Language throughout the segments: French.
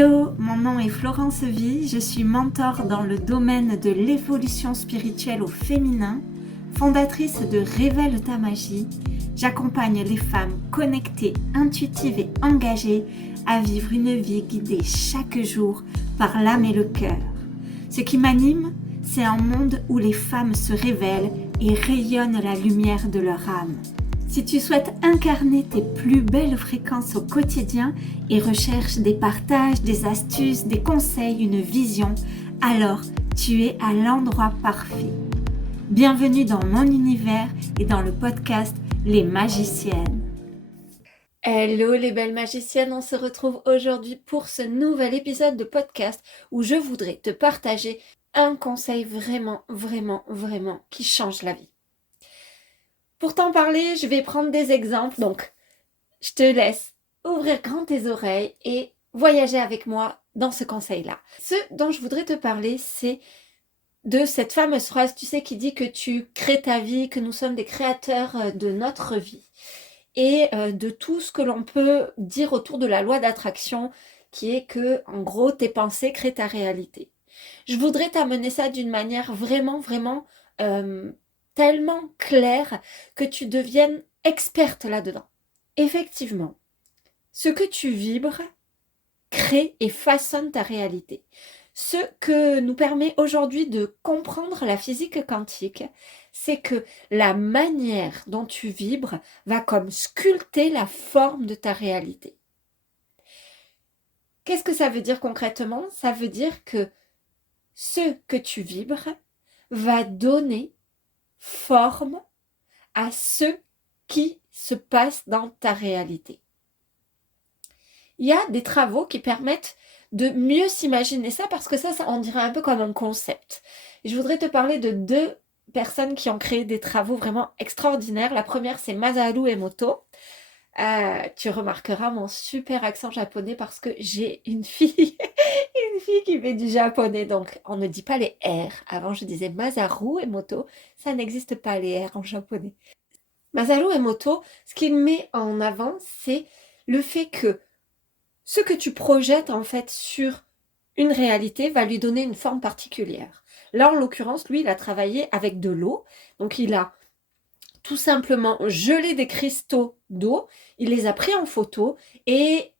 Hello, mon nom est Florence Vie, je suis mentor dans le domaine de l'évolution spirituelle au féminin, fondatrice de Révèle ta magie. J'accompagne les femmes connectées, intuitives et engagées à vivre une vie guidée chaque jour par l'âme et le cœur. Ce qui m'anime, c'est un monde où les femmes se révèlent et rayonnent la lumière de leur âme. Si tu souhaites incarner tes plus belles fréquences au quotidien et recherches des partages, des astuces, des conseils, une vision, alors tu es à l'endroit parfait. Bienvenue dans mon univers et dans le podcast Les Magiciennes. Hello les belles magiciennes, on se retrouve aujourd'hui pour ce nouvel épisode de podcast où je voudrais te partager un conseil vraiment qui change la vie. Pour t'en parler, je vais prendre des exemples, donc je te laisse ouvrir grand tes oreilles et voyager avec moi dans ce conseil-là. Ce dont je voudrais te parler, c'est de cette fameuse phrase, tu sais, qui dit que tu crées ta vie, que nous sommes des créateurs de notre vie et de tout ce que l'on peut dire autour de la loi d'attraction qui est que, en gros, tes pensées créent ta réalité. Je voudrais t'amener ça d'une manière vraiment tellement claire que tu deviennes experte là-dedans. Effectivement, ce que tu vibres crée et façonne ta réalité. Ce que nous permet aujourd'hui de comprendre la physique quantique, c'est que la manière dont tu vibres va comme sculpter la forme de ta réalité. Qu'est-ce que ça veut dire concrètement? Ça veut dire que ce que tu vibres va donner forme à ce qui se passe dans ta réalité. Il y a des travaux qui permettent de mieux s'imaginer ça parce que ça on dirait un peu comme un concept. Et je voudrais te parler de deux personnes qui ont créé des travaux vraiment extraordinaires. La première, c'est Masaru Emoto. Tu remarqueras mon super accent japonais parce que j'ai une fille qui fait du japonais, donc on ne dit pas les R. Avant je disais Masaru Emoto, ça n'existe pas les R en japonais. Masaru Emoto, ce qu'il met en avant, c'est le fait que ce que tu projettes en fait sur une réalité va lui donner une forme particulière. Là, en l'occurrence, lui, il a travaillé avec de l'eau, donc il a tout simplement gelé des cristaux d'eau, il les a pris en photo et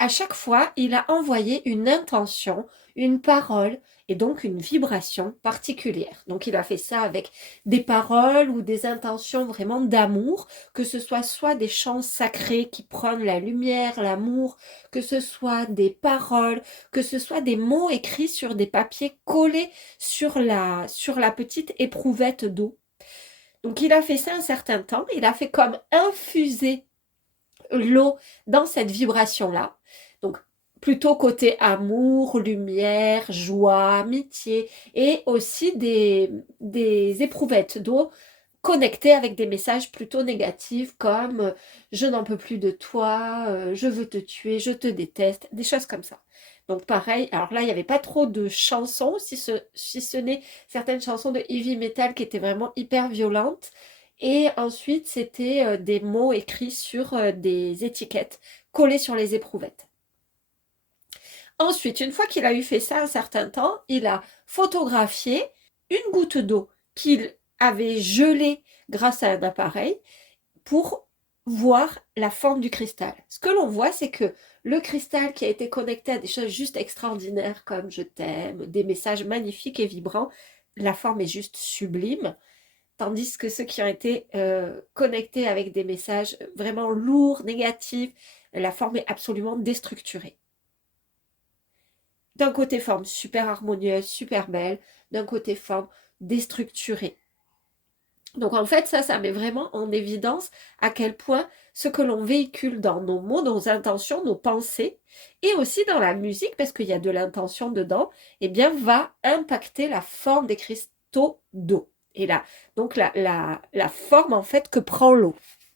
à chaque fois, il a envoyé une intention, une parole et donc une vibration particulière. Donc il a fait ça avec des paroles ou des intentions vraiment d'amour, que ce soit des chants sacrés qui prennent la lumière, l'amour, que ce soit des paroles, que ce soit des mots écrits sur des papiers collés sur la petite éprouvette d'eau. Donc il a fait ça un certain temps, il a fait comme infuser l'eau dans cette vibration-là. Donc plutôt côté amour, lumière, joie, amitié et aussi des éprouvettes d'eau connectées avec des messages plutôt négatifs comme je n'en peux plus de toi, je veux te tuer, je te déteste, des choses comme ça. Donc pareil, alors là il n'y avait pas trop de chansons, si ce n'est certaines chansons de heavy metal qui étaient vraiment hyper violentes. Et ensuite c'était des mots écrits sur des étiquettes collées sur les éprouvettes. Ensuite, une fois qu'il a eu fait ça un certain temps, il a photographié une goutte d'eau qu'il avait gelée grâce à un appareil pour voir la forme du cristal. Ce que l'on voit, c'est que le cristal qui a été connecté à des choses juste extraordinaires comme je t'aime, des messages magnifiques et vibrants, la forme est juste sublime. Tandis que ceux qui ont été connectés avec des messages vraiment lourds, négatifs, la forme est absolument déstructurée. D'un côté, forme super harmonieuse, super belle. D'un côté, forme déstructurée. Donc en fait, ça met vraiment en évidence à quel point ce que l'on véhicule dans nos mots, nos intentions, nos pensées, et aussi dans la musique, parce qu'il y a de l'intention dedans, eh bien, va impacter la forme des cristaux d'eau. Et là, donc la forme en fait que prend l'eau.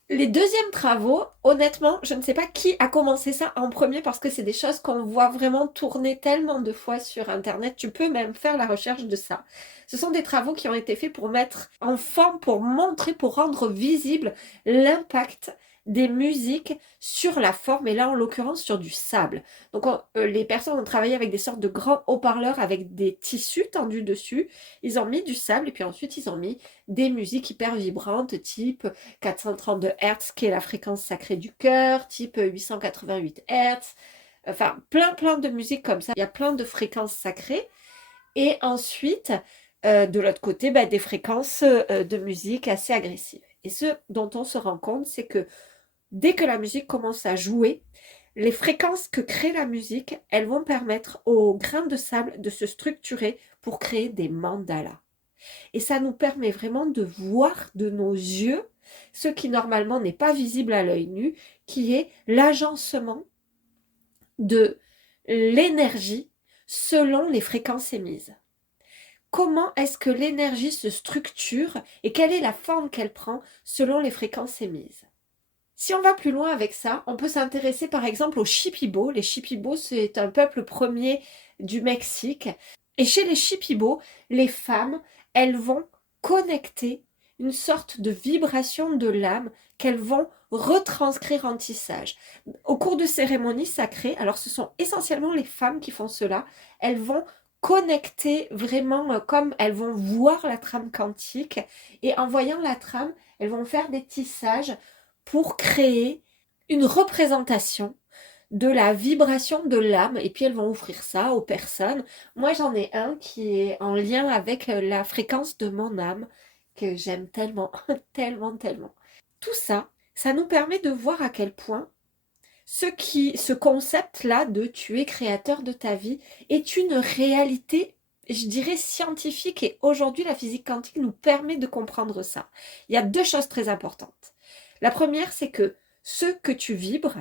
Les deuxièmes travaux, honnêtement, je ne sais pas qui a commencé ça en premier parce que c'est des choses qu'on voit vraiment tourner tellement de fois sur Internet. Tu peux même faire la recherche de ça. Ce sont des travaux qui ont été faits pour mettre en forme, pour montrer, pour rendre visible l'impact des musiques sur la forme, et là en l'occurrence sur du sable. Donc les personnes ont travaillé avec des sortes de grands haut-parleurs avec des tissus tendus dessus. Ils ont mis du sable et puis ensuite ils ont mis des musiques hyper vibrantes type 432 Hz qui est la fréquence sacrée du cœur, type 888 Hz. Enfin plein de musiques comme ça. Il y a plein de fréquences sacrées. Et ensuite, de l'autre côté, des fréquences de musique assez agressives. Et ce dont on se rend compte, c'est que dès que la musique commence à jouer, les fréquences que crée la musique, elles vont permettre aux grains de sable de se structurer pour créer des mandalas. Et ça nous permet vraiment de voir de nos yeux ce qui normalement n'est pas visible à l'œil nu, qui est l'agencement de l'énergie selon les fréquences émises. Comment est-ce que l'énergie se structure et quelle est la forme qu'elle prend selon les fréquences émises? Si on va plus loin avec ça, on peut s'intéresser par exemple aux Shipibo. Les Shipibo, c'est un peuple premier du Mexique. Et chez les Shipibo, les femmes, elles vont connecter une sorte de vibration de l'âme qu'elles vont retranscrire en tissage. Au cours de cérémonies sacrées, alors ce sont essentiellement les femmes qui font cela, elles vont connecter vraiment comme elles vont voir la trame quantique et en voyant la trame, elles vont faire des tissages pour créer une représentation de la vibration de l'âme et puis elles vont offrir ça aux personnes. Moi j'en ai un qui est en lien avec la fréquence de mon âme que j'aime tellement, tellement. Tout ça, ça nous permet de voir à quel point ce concept-là de tu es créateur de ta vie est une réalité, je dirais, scientifique et aujourd'hui la physique quantique nous permet de comprendre ça. Il y a deux choses très importantes. La première, c'est que ce que tu vibres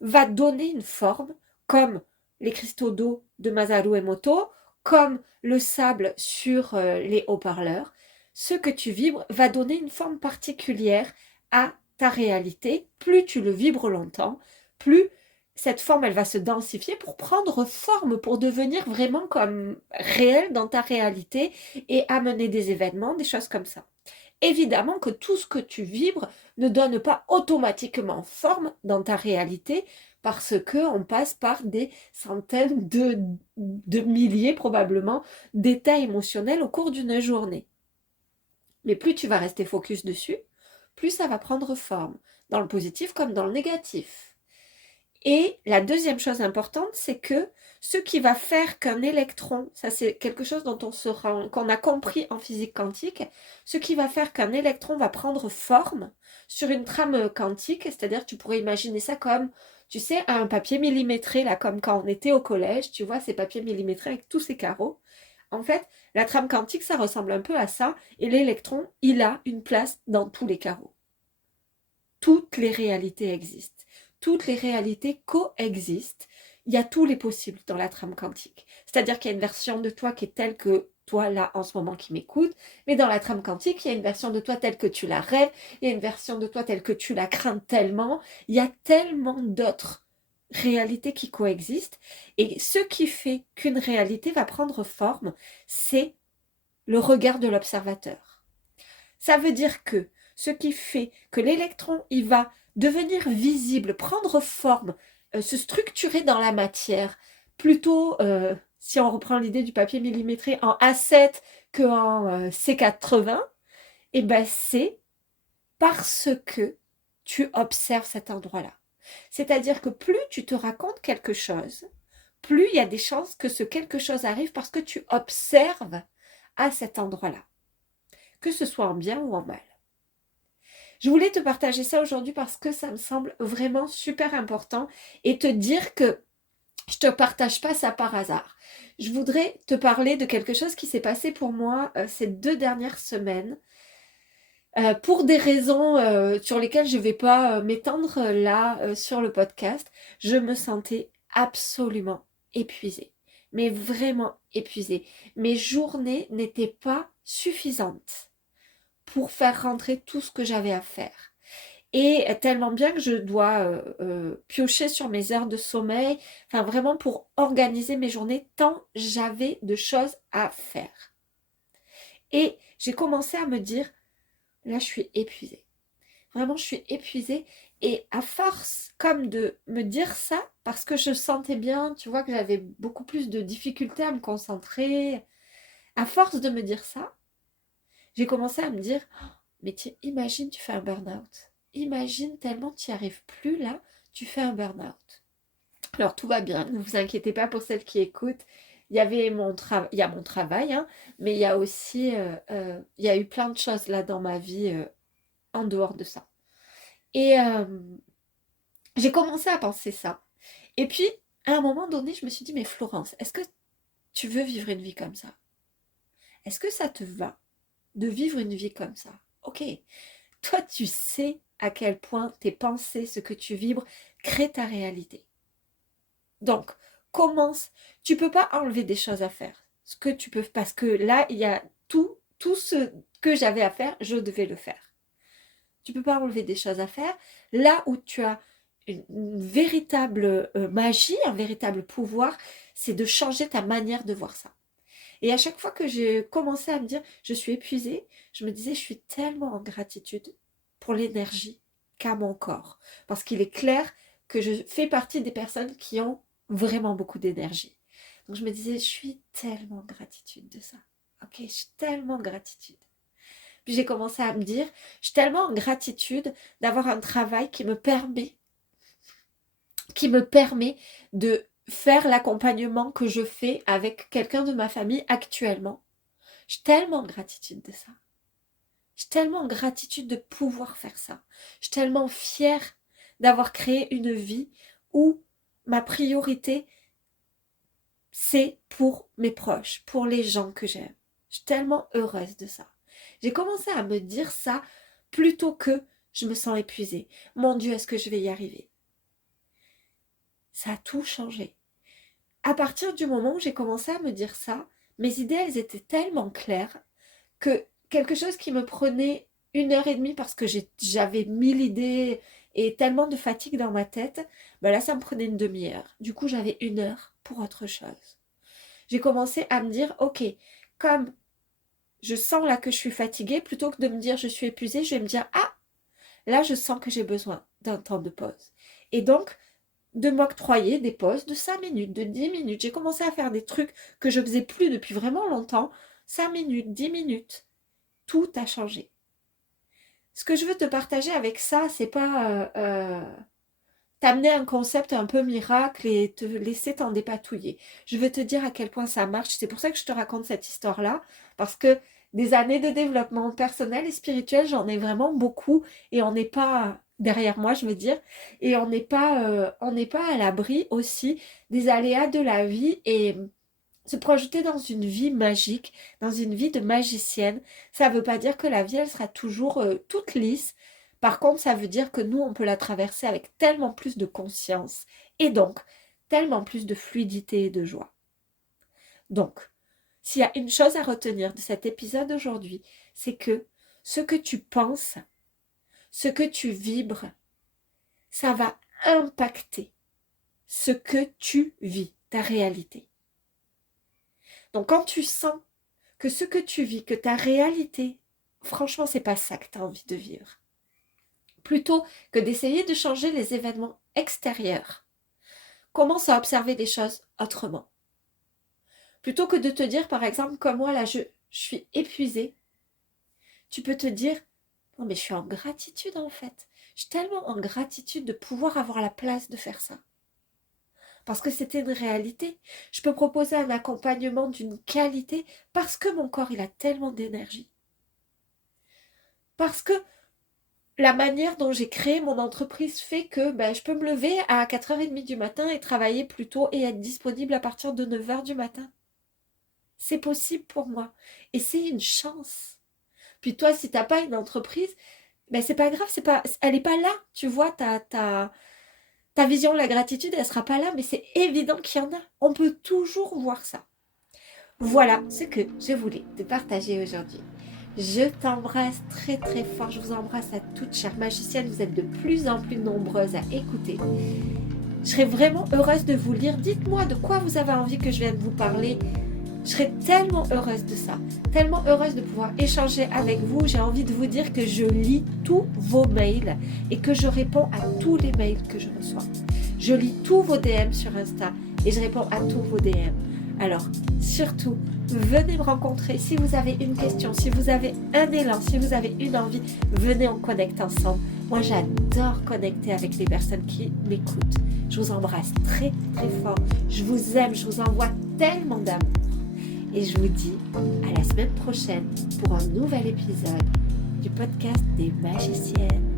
va donner une forme comme les cristaux d'eau de Masaru Emoto, comme le sable sur les haut-parleurs. Ce que tu vibres va donner une forme particulière à ta réalité. Plus tu le vibres longtemps, plus cette forme, elle va se densifier pour prendre forme, pour devenir vraiment comme réel dans ta réalité et amener des événements, des choses comme ça. Évidemment que tout ce que tu vibres ne donne pas automatiquement forme dans ta réalité parce que on passe par des centaines de milliers probablement d'états émotionnels au cours d'une journée. Mais plus tu vas rester focus dessus, plus ça va prendre forme, dans le positif comme dans le négatif. Et la deuxième chose importante, c'est que ce qui va faire qu'un électron, ça c'est quelque chose dont qu'on a compris en physique quantique, ce qui va faire qu'un électron va prendre forme sur une trame quantique, c'est-à-dire tu pourrais imaginer ça comme, tu sais, un papier millimétré, là, comme quand on était au collège, tu vois, ces papiers millimétrés avec tous ces carreaux. En fait, la trame quantique, ça ressemble un peu à ça, et l'électron, il a une place dans tous les carreaux. Toutes les réalités existent. Toutes les réalités coexistent. Il y a tous les possibles dans la trame quantique. C'est-à-dire qu'il y a une version de toi qui est telle que toi, là, en ce moment, qui m'écoute. Mais dans la trame quantique, il y a une version de toi telle que tu la rêves. Il y a une version de toi telle que tu la crains tellement. Il y a tellement d'autres réalités qui coexistent. Et ce qui fait qu'une réalité va prendre forme, c'est le regard de l'observateur. Ça veut dire que ce qui fait que l'électron, il va devenir visible, prendre forme, se structurer dans la matière, plutôt, si on reprend l'idée du papier millimétré, en A7 qu'en C80, et ben c'est parce que tu observes cet endroit-là. C'est-à-dire que plus tu te racontes quelque chose, plus il y a des chances que ce quelque chose arrive parce que tu observes à cet endroit-là, que ce soit en bien ou en mal. Je voulais te partager ça aujourd'hui parce que ça me semble vraiment super important et te dire que je ne te partage pas ça par hasard. Je voudrais te parler de quelque chose qui s'est passé pour moi ces 2 dernières semaines. Pour des raisons sur lesquelles je ne vais pas m'étendre là sur le podcast, je me sentais absolument épuisée. Mais vraiment épuisée. Mes journées n'étaient pas suffisantes pour faire rentrer tout ce que j'avais à faire. Et tellement bien que je dois piocher sur mes heures de sommeil, enfin vraiment pour organiser mes journées, tant j'avais de choses à faire. Et j'ai commencé à me dire, là je suis épuisée. Vraiment, je suis épuisée. Et à force, comme de me dire ça, parce que je sentais bien, tu vois, que j'avais beaucoup plus de difficultés à me concentrer, à force de me dire ça, j'ai commencé à me dire, oh, mais imagine, tu fais un burn-out. Imagine tellement tu n'y arrives plus là, tu fais un burn-out. Alors tout va bien, ne vous inquiétez pas pour celles qui écoutent. Il y avait il y a mon travail, hein, mais il y a aussi, il y a eu plein de choses là dans ma vie en dehors de ça. Et j'ai commencé à penser ça. Et puis, à un moment donné, je me suis dit, mais Florence, est-ce que tu veux vivre une vie comme ça? Est-ce que ça te va de vivre une vie comme ça? Ok, toi, tu sais à quel point tes pensées, ce que tu vibres, crée ta réalité. Donc, commence. Tu peux pas enlever des choses à faire. Ce que tu peux, parce que là, il y a tout ce que j'avais à faire, je devais le faire. Tu peux pas enlever des choses à faire. Là où tu as une véritable magie, un véritable pouvoir, c'est de changer ta manière de voir ça. Et à chaque fois que j'ai commencé à me dire, je suis épuisée, je me disais, je suis tellement en gratitude pour l'énergie qu'a mon corps. Parce qu'il est clair que je fais partie des personnes qui ont vraiment beaucoup d'énergie. Donc je me disais, je suis tellement en gratitude de ça. Ok, je suis tellement en gratitude. Puis j'ai commencé à me dire, je suis tellement en gratitude d'avoir un travail qui me permet de faire l'accompagnement que je fais avec quelqu'un de ma famille actuellement. Je suis tellement en gratitude de ça. Je suis tellement en gratitude de pouvoir faire ça. Je suis tellement fière d'avoir créé une vie où ma priorité, c'est pour mes proches, pour les gens que j'aime. Je suis tellement heureuse de ça. J'ai commencé à me dire ça plutôt que je me sens épuisée. Mon Dieu, est-ce que je vais y arriver? Ça a tout changé. À partir du moment où j'ai commencé à me dire ça, mes idées, elles étaient tellement claires que quelque chose qui me prenait 1 heure et demie parce que j'avais 1000 idées et tellement de fatigue dans ma tête, ben là, ça me prenait une demi-heure. Du coup, j'avais 1 heure pour autre chose. J'ai commencé à me dire, ok, comme je sens là que je suis fatiguée, plutôt que de me dire je suis épuisée, je vais me dire, ah, là, je sens que j'ai besoin d'un temps de pause. Et donc, de m'octroyer des pauses de 5 minutes, de 10 minutes. J'ai commencé à faire des trucs que je faisais plus depuis vraiment longtemps. 5 minutes, 10 minutes. Tout a changé. Ce que je veux te partager avec ça, c'est pas t'amener un concept un peu miracle et te laisser t'en dépatouiller. Je veux te dire à quel point ça marche. C'est pour ça que je te raconte cette histoire-là, parce que des années de développement personnel et spirituel, j'en ai vraiment beaucoup et on n'est pas derrière moi, je veux dire, et on n'est pas à l'abri aussi des aléas de la vie et se projeter dans une vie magique, dans une vie de magicienne, ça ne veut pas dire que la vie, elle sera toujours toute lisse. Par contre, ça veut dire que nous, on peut la traverser avec tellement plus de conscience et donc tellement plus de fluidité et de joie. Donc, s'il y a une chose à retenir de cet épisode aujourd'hui, c'est que ce que tu penses, ce que tu vibres, ça va impacter ce que tu vis, ta réalité. Donc quand tu sens que ce que tu vis, que ta réalité, franchement, c'est pas ça que tu as envie de vivre. Plutôt que d'essayer de changer les événements extérieurs, commence à observer les choses autrement. Plutôt que de te dire, par exemple, comme moi, là, je suis épuisée, tu peux te dire, non mais je suis en gratitude en fait. Je suis tellement en gratitude de pouvoir avoir la place de faire ça. Parce que c'était une réalité. Je peux proposer un accompagnement d'une qualité parce que mon corps, il a tellement d'énergie. Parce que la manière dont j'ai créé mon entreprise fait que je peux me lever à 4h30 du matin et travailler plus tôt et être disponible à partir de 9h du matin. C'est possible pour moi. Et c'est une chance. Puis toi, si tu n'as pas une entreprise, c'est pas grave, elle n'est pas là. Tu vois, ta vision de la gratitude, elle ne sera pas là, mais c'est évident qu'il y en a. On peut toujours voir ça. Voilà ce que je voulais te partager aujourd'hui. Je t'embrasse très très fort. Je vous embrasse à toutes, chères magiciennes. Vous êtes de plus en plus nombreuses à écouter. Je serais vraiment heureuse de vous lire. Dites-moi de quoi vous avez envie que je vienne vous parler. Je serais tellement heureuse de ça, tellement heureuse de pouvoir échanger avec vous. J'ai envie de vous dire que je lis tous vos mails et que je réponds à tous les mails que je reçois. Je lis tous vos DM sur Insta et je réponds à tous vos DM. Alors, surtout, venez me rencontrer. Si vous avez une question, si vous avez un élan, si vous avez une envie, venez, on connecte ensemble. Moi, j'adore connecter avec les personnes qui m'écoutent. Je vous embrasse très, très fort. Je vous aime, je vous envoie tellement d'amour. Et je vous dis à la semaine prochaine pour un nouvel épisode du podcast des magiciennes.